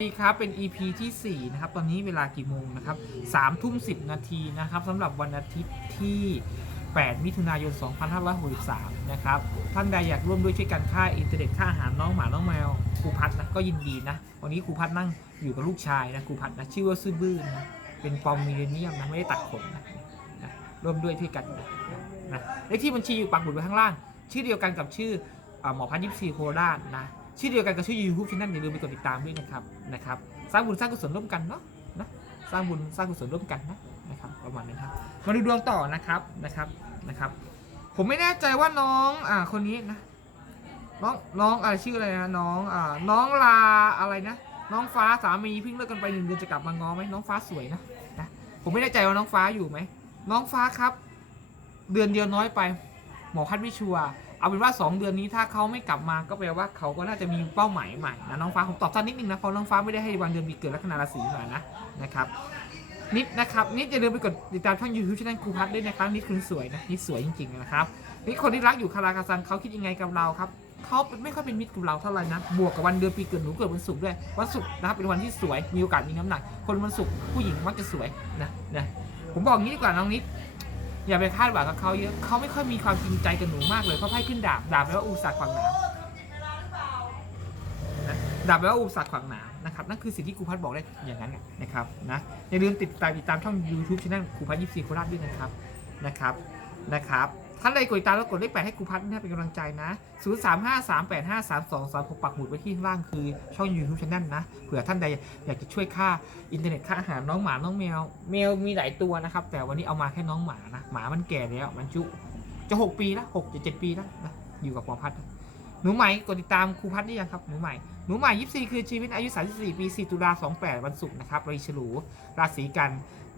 สวัสดีครับ เป็น EP ที่ 4 นะครับ ตอนนี้เวลากี่โมงนะครับ3ทุ่ม 10 นาทีนะครับสำหรับวันอาทิตย์ที่ 8 มิถุนายน 2563 นะครับ ท่านใดอยากร่วมด้วยช่วยกันค่าอินเทอร์เน็ตค่าอาหารน้องหมา น้องแมวครูพัดนะก็ยินดีนะ วันนี้ครูพัดนั่งอยู่กับลูกชายนะครูพัดนะชื่อว่าซื่อบื้อนะเป็นปอมมิเลเนียมนะ ไม่ได้ตัดขนนะนะร่วมด้วยช่วยกันนะนะเลขที่บัญชีอยู่ปักหมุดไว้ข้างล่าง ชื่อเดียวกันกับชื่ออหมอพันยิปซีโคราชนะ ชื่อเดียวกันกับชื่อ YouTube channel อย่าลืมไปกดติดตามด้วยนะครับนะครับสร้างบุญสร้างกุศลร่วมกันเนาะนะสร้างบุญสร้างกุศลร่วมกันนะนะครับประมาณนั้ครับมาดูดวงต่อนะครับนะครับนะครับ ผมไม่แน่ใจว่าน้องอ่าคนนี้นะน้องน้องอะไรชื่ออะไรนะน้องอ่าน้องลาอะไรนะ น้องฟ้าสามีเพิ่งเลิกกันไปหนึ่งเดือนจะกลับมาง้อไหมน้องฟ้าสวยนะนะผมไม่แน่ใจว่าน้องฟ้าอยู่ไหมน้องฟ้าครับ เดือนเดียวน้อยไป หมอพัดไม่ชัวร์ เอาเป็นว่า 2 เดือนนี้ถ้าเขาไม่กลับมาก็แปลว่าเขาก็น่าจะมีเป้าหมายใหม่นะน้องฟ้าผมตอบสั้นนิดนึงนะเพราะน้องฟ้าไม่ได้ให้วันเดือนปีเกิดลัคนาราศีมานะนะครับนิดนะครับนิดอย่าลืมไปกดติดตามช่อง YouTube ช่องครูพัดด้วยนะครับนิดคุณสวยนะนิดสวยจริงๆนะครับนี่คนที่รักอยู่คาราคาซังเขาคิดยังไงกับเราครับเขาไม่ค่อยเป็นมิตรกับเราเท่าไหร่นะบวกกับวันเดือนปีเกิดหนูเกิดวันศุกร์ด้วยวันศุกร์นะครับเป็นวันที่สวยมีโอกาสมีน้ำหนัก คนวันศุกร์ผู้หญิงมักจะสวยนะนะผมบอกงี้ดีกว่าน้องนิด อย่าไปคาดหวังกับเขาเยอะเขาไม่ค่อยมีความจริงใจกับหนูมากเลยเพราะไพ่ขึ้นดาบดาบแปลว่าอุปสรรคขวางหนามดาบแปลว่าอุปสรรคขวางหนามนะครับนั่นคือสิ่งที่ครูพัดบอกได้อย่างนั้นนะครับนะอย่าลืมติดตามติดตามช่อง YouTube channel ครูพัดยี่สิบสี่โคราชด้วยนะครับนะครับนะครับ ท่านใดกดติดตามแล้วกดเลขแปดให้ครูพัดนะเป็นกำลังใจนะ 0 3 5 3 8 5 3 2 3ผมปักหมุดไว้ที่ข้างล่างคือช่อง YouTube channel นะเผื่อท่านใดอยากจะช่วยค่าอินเทอร์เน็ตค่าอาหารน้องหมาน้องแมว แมวมีหลายตัวนะครับ แต่วันนี้เอามาแค่น้องหมานะ หมามันแก่แล้วมันจุจะ 6 ปีล้ว6จะ7ปีล้วนะอยู่กับหมอพัดนะหนูใหม่กดติดตามครูพัดได้ยังครับหนูใหม่หนูใหม่24คือชีวิตอายุ 34 ปี 4 ตุลา 28 วันศุกร์นะครับราศีฉลูราศีกัน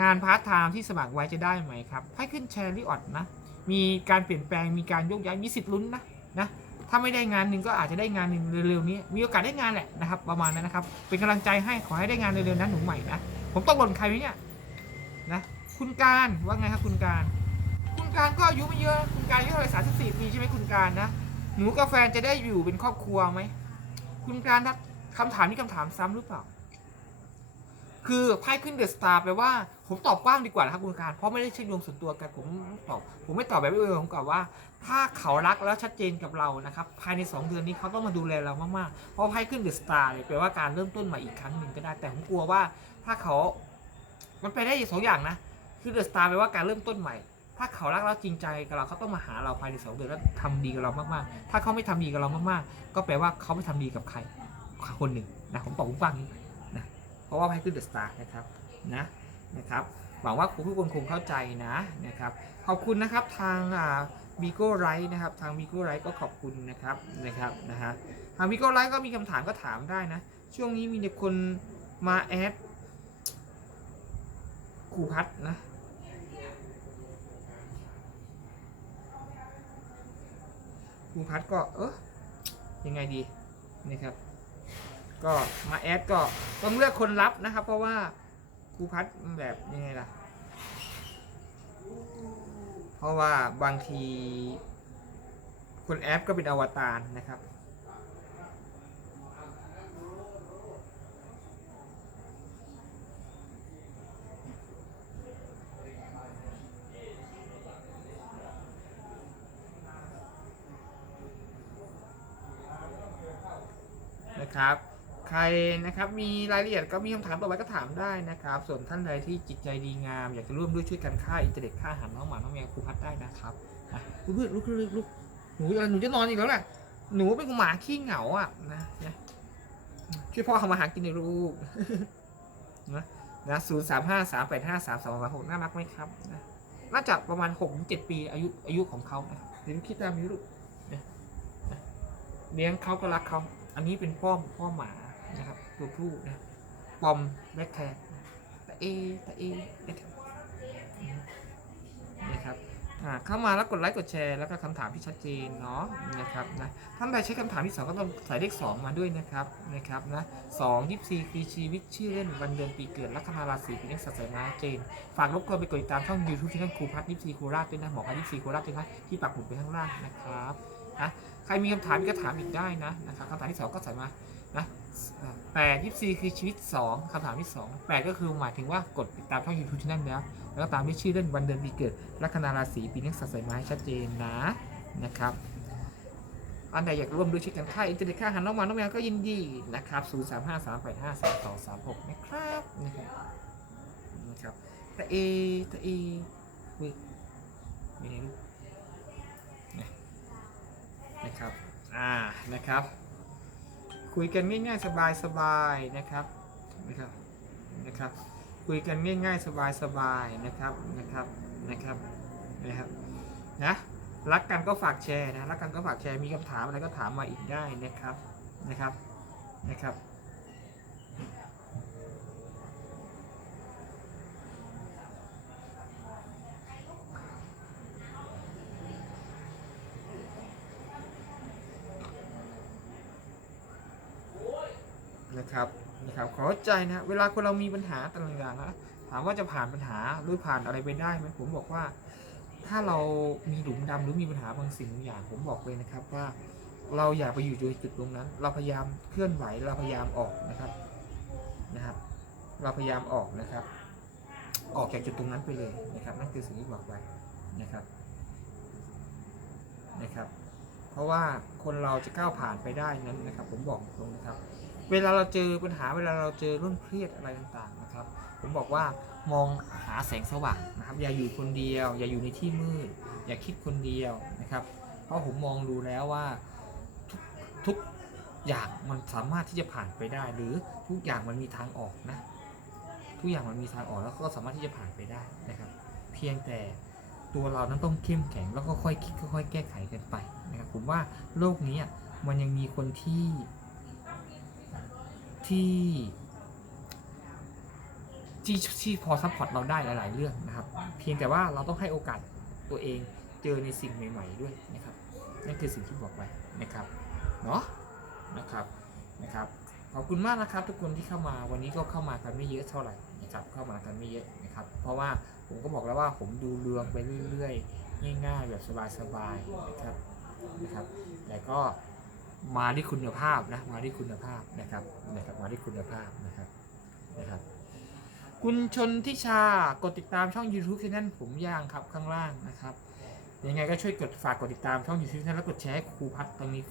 งานพาร์ทไทม์ที่สมัครไว้จะได้ไหมครับไพ่ขึ้นแชร์ริออดนะ มีการเปลี่ยนแปลงมีการโยกย้ายมีสิทธิ์ลุ้นนะนะถ้าไม่ได้งานหนึ่งก็อาจจะได้งานหนึ่งเร็วๆนี้ มีโอกาสได้งานแหละนะครับ ประมาณนั้นนะครับ เป็นกำลังใจให้ขอให้ได้งานเร็วๆนะหนูใหม่นะผมต้องหล่นใครไหมเนี่ยนะคุณการว่าไงครับคุณการ คุณการก็อายุไม่เยอะคุณการอายุเท่าไหร่สามสิบสี่ปีใช่ไหมคุณการนะหนูกับแฟนจะได้อยู่เป็นครอบครัวไหมคุณการนะคำถามนี้คำถามซ้ำหรือเปล่า คือไพ่ขึ้นเดอะสตาร์แปลว่าผมตอบกว้างดีกว่านะครับคุณการ เพราะไม่ได้เช็คดวงส่วนตัวกันผมตอบผมไม่ตอบแบบไม่เออผมกล่าวว่า ถ้าเขารักแล้วชัดเจนกับเรานะครับภายใน 2 เดือนนี้เขาต้องมาดูแลเรามากๆ เพราะไพ่ขึ้นเดอะสตาร์เนี่ยแปลว่าการเริ่มต้นใหม่อีกครั้งหนึ่งก็ได้แต่ผมกลัวว่าถ้าเขา มันไปได้สองอย่างนะ คือเดอะสตาร์แปลว่าการเริ่มต้นใหม่ ถ้าเขารักเราจริงใจกับเราเขาต้องมาหาเราภายในสองเดือนแล้วทำดีกับเรามากๆ ถ้าเขาไม่ทำดีกับเรามากๆ ก็แปลว่าเขาไม่ทำดีกับใครคนหนึ่งนะผมตอบกว้างๆนี้ ราะว่าไพ่ขึ้นเดอะสตาร์นะครับนะนะครับหวังว่าทุกคนคงเข้าใจนะนะครับขอบคุณนะครับทางอ่าบีโก้ไรนะครับทางบีโก้ไรก็ขอบคุณนะครับนะครับนะฮะทางบีโก้ไรก็มีคำถามก็ถามได้นะ ช่วงนี้มีแต่คนมาแอดครูพัดนะครูพัดก็เออยังไงดีนะครับ ก็มาแอดก็ต้องเลือกคนรับนะครับ เพราะว่าครูพัดแบบยังไงล่ะ เพราะว่าบางที คนแอปก็เป็นอวตารนะครับนะครับ ใคร นะครับ มีรายละเอียดก็มีคำถามต่อไปก็ถามได้นะครับ ส่วนท่านใดที่จิตใจดีงาม อยากจะร่วมด้วยช่วยกันค่าอินเทอร์เน็ตค่าอาหารน้องหมาน้องแมวครูพัดได้นะครับอะลุกลุกลุกลุกลุกหนูหนูจะนอนอีกแล้วแหละหนูเป็นหมาขี้เหงาอะนะช่วยพ่อทำอาหารกินในอยลูกนะนะศูนย์สามห้าสามแปดห้าสามสองสามหกน่ารักไหมครับนะน่าจะประมาณหกถึงเจ็ดปีอายุอายุของเขานะเดี๋ยวคิดตามนี้ลูกเลี้ยงเขาก็รักเขา อันนี้เป็นพ่อพ่อหมา นะครับ ตัวผู้นะปอมแบ็คแคทตะเอตะเอนะครับนะครับเข้ามาแล้วกดไลค์กดแชร์แล้วก็คำถามที่ชัดเจนเนาะนะครับนะท่านใดใช้คำถามที่สองก็ต้องใส่เลขสองมาด้วยนะครับนะครับนะสองยี่สี่คือชีวิตชื่อเล่นวันเดือนปีเกิดลัคนาราศีเป็นเลขศาสนาเจน ฝากรบกวนไปกดติดตามช่อง YouTube ที่ท่านครูพัฒน์ยิปซีโคราชด้วยนะหมอพัฒน์ยิปซีโคราชด้วยนะที่ปักหมุดไปข้างล่างนะครับนะใครมีคำถามก็ถามอีกได้นะนะครับคำถามที่สองก็ใส่มานะ แปดยี่สี่คือชีวิตสองคำถามที่สองแปดก็คือหมายถึงว่ากดติดตามช่องยูทูบช anel แล้วแล้วก็ตามด้วยชื่อเล่นวันเดือนปีเกิดลัคนาราศีปีนักษัตริย์ใส่ไม้ชัดเจนนะนะครับอันใดอยากร่วมด้วยช่วยกันค่าอินเทอร์เน็ตค่าหันน้องมาน้องแมวก็ยินดีนะครับ0 3 5 3 8 5 3 2 3 6นะครับนะครับนะครับตะเอตะเอว้ยมีในรูปนะนะครับ อ่า นะครับ คุยกันง่ายๆสบายๆนะครับนะครับนะครับ คุยกันง่ายๆสบายๆนะครับนะครับนะครับนะครับนะรักกันก็ฝากแชร์นะรักกันก็ฝากแชร์มีคำถามอะไรก็ถามมาอีกได้นะครับนะครับนะครับ นะครับนะครับขอใจนะเวลาคนเรามีปัญหาต่างๆนะถามว่าจะผ่านปัญหาหรือผ่านอะไรไปได้ไหมผมบอกว่า ถ้าเรามีหลุมดำหรือมีปัญหาบางสิ่งบางอย่างผมบอกเลยนะครับว่า เราอย่าไปอยู่ในจุดตรงนั้น เราพยายามเคลื่อนไหวเราพยายามออกนะครับนะครับ เราพยายามออกนะครับ ออกจากจุดตรงนั้นไปเลยนะครับนั่นคือสิ่งที่บอกไว้นะครับนะครับ เพราะว่าคนเราจะก้าวผ่านไปได้นั้นนะครับ ผมบอกตรงนะครับ เวลาเราเจอปัญหาเวลาเราเจอเรื่องเครียดอะไรต่างๆนะครับ ผมบอกว่ามองหาแสงสว่างนะครับ อย่าอยู่คนเดียว อย่าอยู่ในที่มืด อย่าคิดคนเดียวนะครับ เพราะผมมองดูแล้วว่าทุกทุกอย่างมันสามารถที่จะผ่านไปได้ หรือทุกอย่างมันมีทางออกนะ ทุกอย่างมันมีทางออกแล้วก็สามารถที่จะผ่านไปได้นะครับ เพียงแต่ตัวเรานั้นต้องเข้มแข็งแล้วก็ค่อยคิดค่อยแก้ไขกันไปนะครับผมว่าโลกนี้มันยังมีคนที่ ที่ที่ที่พอซัพพอร์ตเราได้หลาย ๆ เรื่องนะครับ เพียงแต่ว่าเราต้องให้โอกาสตัวเองเจอในสิ่งใหม่ ๆ ด้วยนะครับนั่นคือสิ่งที่บอกไปนะครับเนาะนะครับนะครับขอบคุณมากนะครับ ทุกคนที่เข้ามาวันนี้ก็เข้ามากันไม่เยอะเท่าไหร่นะครับเข้ามากันไม่เยอะนะครับ เพราะว่าผมก็บอกแล้วว่าผมดูเรืองไปเรื่อย ๆ ง่าย ๆ แบบสบายๆนะครับนะครับแต่ก็ มาที่คุณภาพนะมาที่คุณภาพนะครับนะครับมาที่คุณภาพนะครับนะครับ คุณชนทิชากดติดตามช่อง YouTube ที่นั่นผมย่างครับข้างล่างนะครับยังไงก็ช่วยกดฝากกดติดตามช่อง YouTube นั้นแล้วกดแชร์ให้ครูพัฒน์ตรงนี้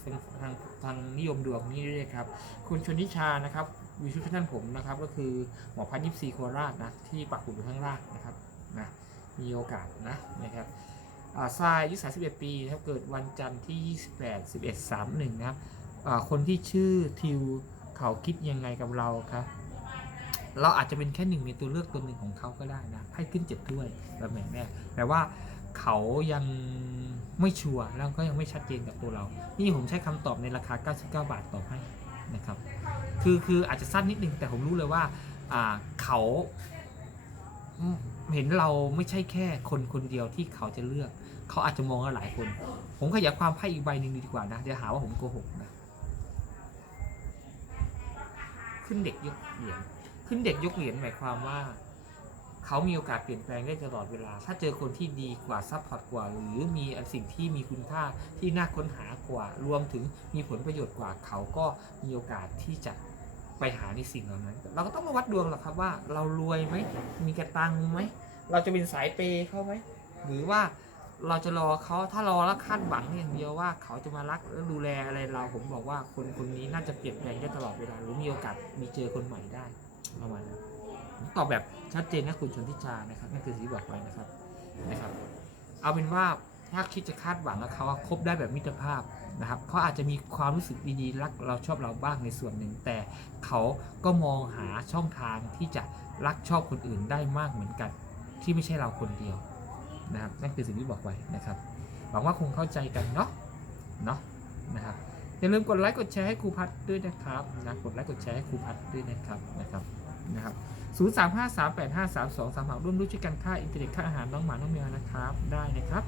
ทางทางนิยมดวงนี้ด้วยครับ คุณชนทิชานะครับ YouTube ที่นั่นผมนะครับ ก็คือหมอพัฒน์ยิปซีโคราชนะที่ปักหมุดอยู่ข้างล่างนะครับนะมีโอกาสนะนะครับ ทรายอายุ31 ปีนะครับเกิดวันจันทร์ที่ 28 11 31 นะครับอ่าคนที่ชื่อทิวเขาคิดยังไงกับเราครับเราอาจจะเป็นแค่หนึ่งในตัวเลือกตัวหนึ่งของเขาก็ได้นะให้ขึ้นเจ็ดถ้วยแบบแม่แม่แต่ว่าเขายังไม่ชัวร์แล้วก็ยังไม่ชัดเจนกับตัวเรา นี่ผมใช้คำตอบในราคา 99 บาทตอบให้นะครับ คือคืออาจจะสั้นนิดนึงแต่ผมรู้เลยว่าอ่าเขา เห็นเราไม่ใช่แค่คนคนเดียวที่เขาจะเลือก เขาอาจจะมองเราหลายคน ผมขยายความไพ่อีกใบหนึ่งดีกว่านะเดี๋ยวหาว่าผมโกหกนะขึ้นเด็กยกเหรียญขึ้นเด็กยกเหรียญหมายความว่า เขามีโอกาสเปลี่ยนแปลงได้ตลอดเวลา ถ้าเจอคนที่ดีกว่าซัพพอร์ตกว่า หรือมีสิ่งที่มีคุณค่าที่น่าค้นหากว่า รวมถึงมีผลประโยชน์กว่า เขาก็มีโอกาสที่จะ ไปหาในสิ่งเหล่านั้น เราก็ต้องมาวัดดวงหรอกครับว่าเรารวยไหมมีกระตังไหมเราจะเป็นสายเปย์เขาไหมหรือว่าเราจะรอเขาถ้ารอแล้วคาดหวังอย่างเดียวว่าเขาจะมารักและดูแลอะไรเราผมบอกว่าคนคนนี้น่าจะเปลี่ยนแปลงได้ตลอดเวลาหรือมีโอกาสมีเจอคนใหม่ได้ประมาณนั้นตอบแบบชัดเจนนะคุณชนทิชานะครับนั่นคือสิ่งที่บอกไว้นะครับนะครับ เอาเป็นว่า ถ้าคิดจะคาดหวังกับเขาว่าคบได้แบบมิตรภาพนะครับเขาอาจจะมีความรู้สึกดีๆรักเราชอบเราบ้างในส่วนหนึ่ง แต่เขาก็มองหาช่องทางที่จะรักชอบคนอื่นได้มากเหมือนกัน ที่ไม่ใช่เราคนเดียวนะครับนั่นคือสิ่งที่บอกไว้นะครับหวังว่าคงเข้าใจกันเนาะเนาะนะครับอย่าลืมกดไลค์กดแชร์ให้ครูพัฒน์ด้วยนะครับนะกดไลค์กดแชร์ให้ครูพัฒน์ด้วยนะครับนะครับนะครับ0 3 5 3 8 5 3 2 3 6ร่วมด้วยช่วยกันค่าอินเทอร์เน็ตค่าอาหารน้องหมาน้องแมวนะครับได้นะครับ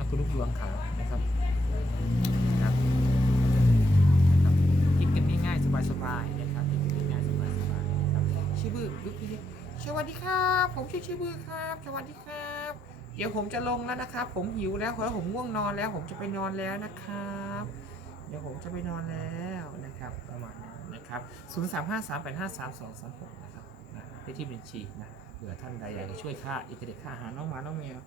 นะคุณลูกดวงขานะครับนะครับครับคิดกันง่ายๆสบายๆนะครับคิดกันง่ายๆสบายๆนะครับชื่อบื้อยุคนี้สวัสดีครับ ผมชื่อชื่อบื้อครับ สวัสดีครับ เดี๋ยวผมจะลงแล้วนะครับ ผมหิวแล้วแล้วผมง่วงนอนแล้ว ผมจะไปนอนแล้วนะครับเดี๋ยวผมจะไปนอนแล้วนะครับประมาณนั้นนะครับ 0 3 5 3 8 5 3 2 3 6 นะครับนะเลขที่บัญชีนะ ผื่อท่านใดอยากจะช่วยค่าอินเทอร์เน็ตค่าอาหารน้องหมาน้องแมว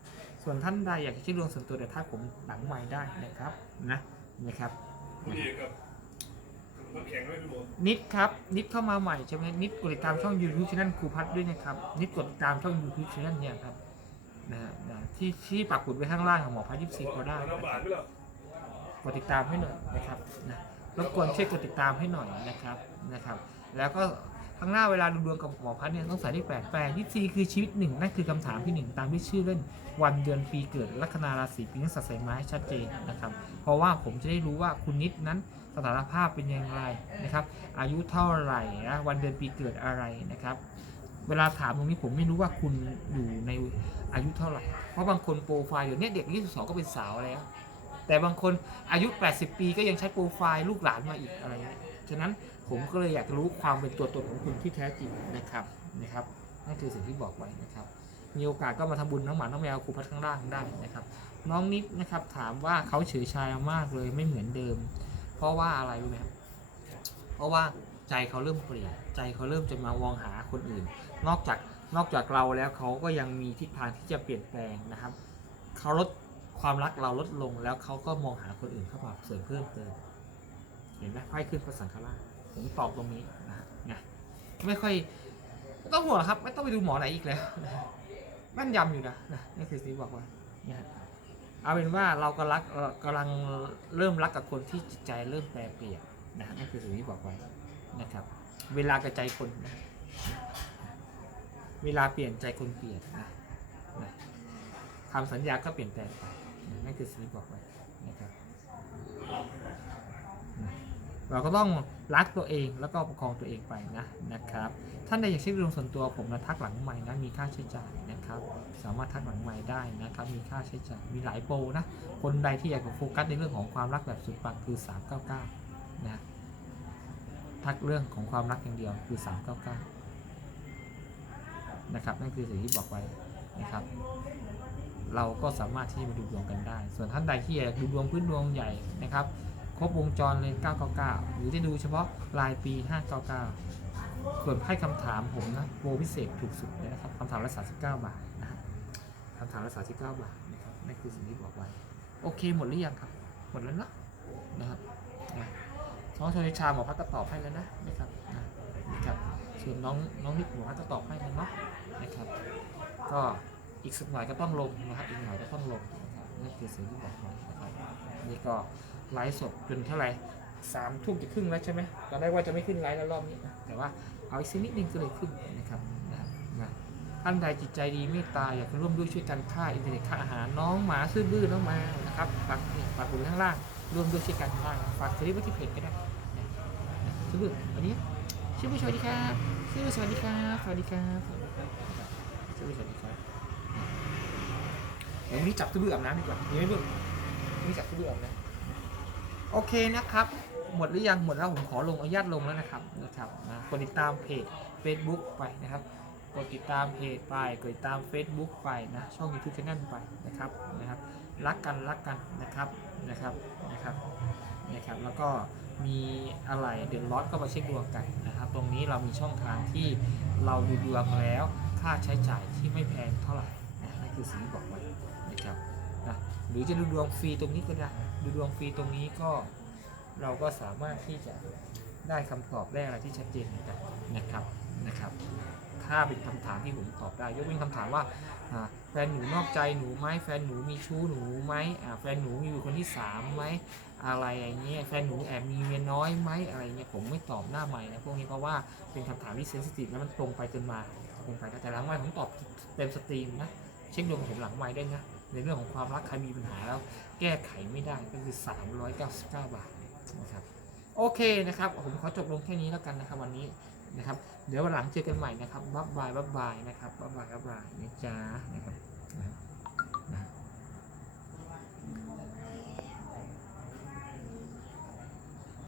ส่วนท่านใดอยากจะช่วยดวงส่วนตัวเดี๋ยวทักผมหลังไม้ได้นะครับนะนะครับผู้ดีกับน้ำแข็งไม่พี่โบนิดครับ นิดเข้ามาใหม่ใช่ไหมนิดกดติดตามช่อง YouTube channel ครูพัฒน์ด้วยนะครับ นิดกดติดตามช่อง YouTube channel เนี่ยครับนะฮะนะที่ที่ปักหมุดไว้ข้างล่างของหมอพัฒน์ยิปซีก็ได้น้ำบาทไม่หรอกดติดตามให้หน่อยนะครับนะรบกวนช่วยกดติดตามให้หน่อยนะครับนะครับ แล้วก็ ข้างหน้าเวลาดูดวงกับหมอพัฒน์เนี่ยต้องใส่ที่แปดแปดยี่สี่คือชีวิตหนึ่งนั่นคือคำถามที่หนึ่งตามที่ชื่อเล่นวันเดือนปีเกิดลัคนาราศีปีนักษัตริย์ใส่ไม้ชัดเจนนะครับ เพราะว่าผมจะได้รู้ว่าคุณนิดนั้นสถานภาพเป็นอย่างไรนะครับ อายุเท่าไหร่นะวันเดือนปีเกิดอะไรนะครับ เวลาถามตรงนี้ผมไม่รู้ว่าคุณอยู่ในอายุเท่าไหร่ เพราะบางคนโปรไฟล์เดี๋ยวนี้เด็ก22ก็เป็นสาวแล้วแต่บางคนอายุ 80 ปีก็ยังใช้โปรไฟล์ลูกหลานมาอีกอะไรเงี้ยฉะนั้น ผมก็เลยอยากรู้ความเป็นตัวตนของคุณที่แท้จริงนะครับนะครับนั่นคือสิ่งที่บอกไว้นะครับ มีโอกาสก็มาทำบุญน้องหมาน้องแมวครูพัดข้างล่างได้นะครับ น้องนิดนะครับถามว่าเขาเฉยชามากเลยไม่เหมือนเดิม เพราะว่าอะไรรู้ไหมครับเพราะว่าใจเขาเริ่มเปลี่ยนใจเขาเริ่มจะมามองหาคนอื่น นอกจากนอกจากเราแล้วเขาก็ยังมีทิศทางที่จะเปลี่ยนแปลงนะครับเขาลดความรักเราลดลงแล้วเขาก็มองหาคนอื่นเข้ามาเสริมเพิ่มเติมเห็นไหมไพ่ขึ้นพระสังฆราช ผมตอบตรงนี้นะฮะไม่ค่อยไม่ต้องห่วงครับ ไม่ต้องไปดูหมอไหนอีกแล้วนะฮะแม่นยำอยู่นะนะนี่คือสีบอกไว่านะเอาเป็นว่าเราก็รักกำลังเริ่มรักกับคนที่จิตใจเริ่มแปรเปลี่ยนนะนั่นคือสิ่งที่บอกไว้นะครับ เวลากระใจคนนะเวลาเปลี่ยนใจคนเปลี่ยนนะนะคำสัญญาก็เปลี่ยนแปลงไปนะนั่นคือสิ่งที่บอกไว้นะครับ เราก็ต้องรักตัวเองแล้วก็ประคองตัวเองไปนะนะครับท่านใดอยากเช็คดวงส่วนตัวผมนะทักหลังใหม่นะมีค่าใช้จ่ายนะครับ สามารถทักหลังใหม่ได้นะครับ มีค่าใช้จ่ายมีหลายโปรนะคนใดที่อยากจะโฟกัสในเรื่องของความรักแบบสุดปังคือ 399นะทักเรื่องของความรักอย่างเดียวคือ 399นะครับนั่นคือสิ่งที่บอกไว้นะครับเราก็สามารถที่จะมาดูดวงกันได้ ส่วนท่านใดที่อยากดูดวงพื้นดวงใหญ่นะครับ ครบวงจรเลย 999 หรือจะดูเฉพาะรายปี 599 ส่วนให้คำถามผมนะโปรพิเศษถูกสุดเลยนะครับคำถามละ39 บาทนะครับคำถามละ39 บาทนะครับนั่นคือสิ่งที่บอกไว้ โอเคหมดหรือยังครับ หมดแล้วเนะนะครับนะน้องชนิชาหมอพักก็ตอบให้แล้วนะนะครับนะนะครับ ส่วนน้องน้องนิดหมอพักก็ตอบให้แล้วเนาะนะครับ ก็อีกสักหน่อยก็ต้องลงนะครับ อีกหน่อยก็ต้องลง คือสิ่งที่บอกนะครับนี่ก็ไลฟ์สดจนเท่าไหร่สามทุ่มจะครึ่งแล้วใช่ไหมตอนแรกว่าจะไม่ขึ้นไลฟ์แล้วรอบนี้นะแต่ว่าเอาอีกสักนิดนึงก็เลยขึ้นนะครับนะนะท่านใดจิตใจดีเมตตาอยากร่วมด้วยช่วยกันค่าอินเทอร์เน็ตค่าอาหารน้องหมาซื่อบื้อน้องมานะครับฝากนี่ฝากผมข้างล่างร่วมด้วยช่วยกันบ้างฝากสลิปไว้ที่เพจก็ได้นะซื่อบื้อวันนี้ชื่อผู้สวัสดีครับชื่อสวัสดีครับสวัสดีครับสวัสดีครับชื่อสวัสดีครับ วันนี้จับตื้อบื้ออาบน้ำดีกว่าดีไหมบื้อวันนี้จับตื้อบื้ออาบน้ำโอเคนะครับ หมดหรือยังหมดแล้วผมขอลงอนุญาตลงแล้วนะครับนะครับนะกดติดตามเพจ Facebook ไปนะครับกดติดตามเพจไปกดติดตาม Facebook ไปนะช่อง YouTube Channel ไปนะครับนะครับ รักกันรักกันนะครับนะครับนะครับนะครับ แล้วก็มีอะไรเดือดร้อนก็มาเช็คดวงกันนะครับ ตรงนี้เรามีช่องทางที่เราดูดวงแล้ว ค่าใช้จ่ายที่ไม่แพงเท่าไหร่นะนั่นคือสิ่งที่บอกไว้ ครับนะหรือจะดูดวงฟรีตรงนี้ก็ได้ดูดวงฟรีตรงนี้ก็เราก็สามารถที่จะได้คำตอบได้อะไรที่ชัดเจนเหมือนกันนะครับนะครับ ถ้าเป็นคำถามที่ผมตอบได้ ยกเว้นคำถามว่าแฟนหนูนอกใจหนูไหมแฟนหนูมีชู้หนูไหมแฟนหนูมีอยู่คนที่สามไหมอะไรอย่างเงี้ยแฟนหนูแอบมีเมียน้อยไหมอะไรเงี้ยผมไม่ตอบหน้าใหม่นะพวกนี้เพราะว่าเป็นคำถามที่เซนซิทีฟแล้วมันตรงไปจนมาตรงไปแต่หลังไม่ผมตอบเต็มสตรีมนะเช็คดวงของผมหลังไม่ได้นะ ในเรื่องของความรักใครมีปัญหาแล้วแก้ไขไม่ได้ก็คือ 399 บาทนะครับโอเคนะครับ ผมขอจบลงแค่นี้แล้วกันนะครับวันนี้นะครับ เดี๋ยววันหลังเจอกันใหม่นะครับบ๊ายบายบ๊ายบายนะครับบ๊ายบายบ๊ายบายนะจ๊ะนะครับ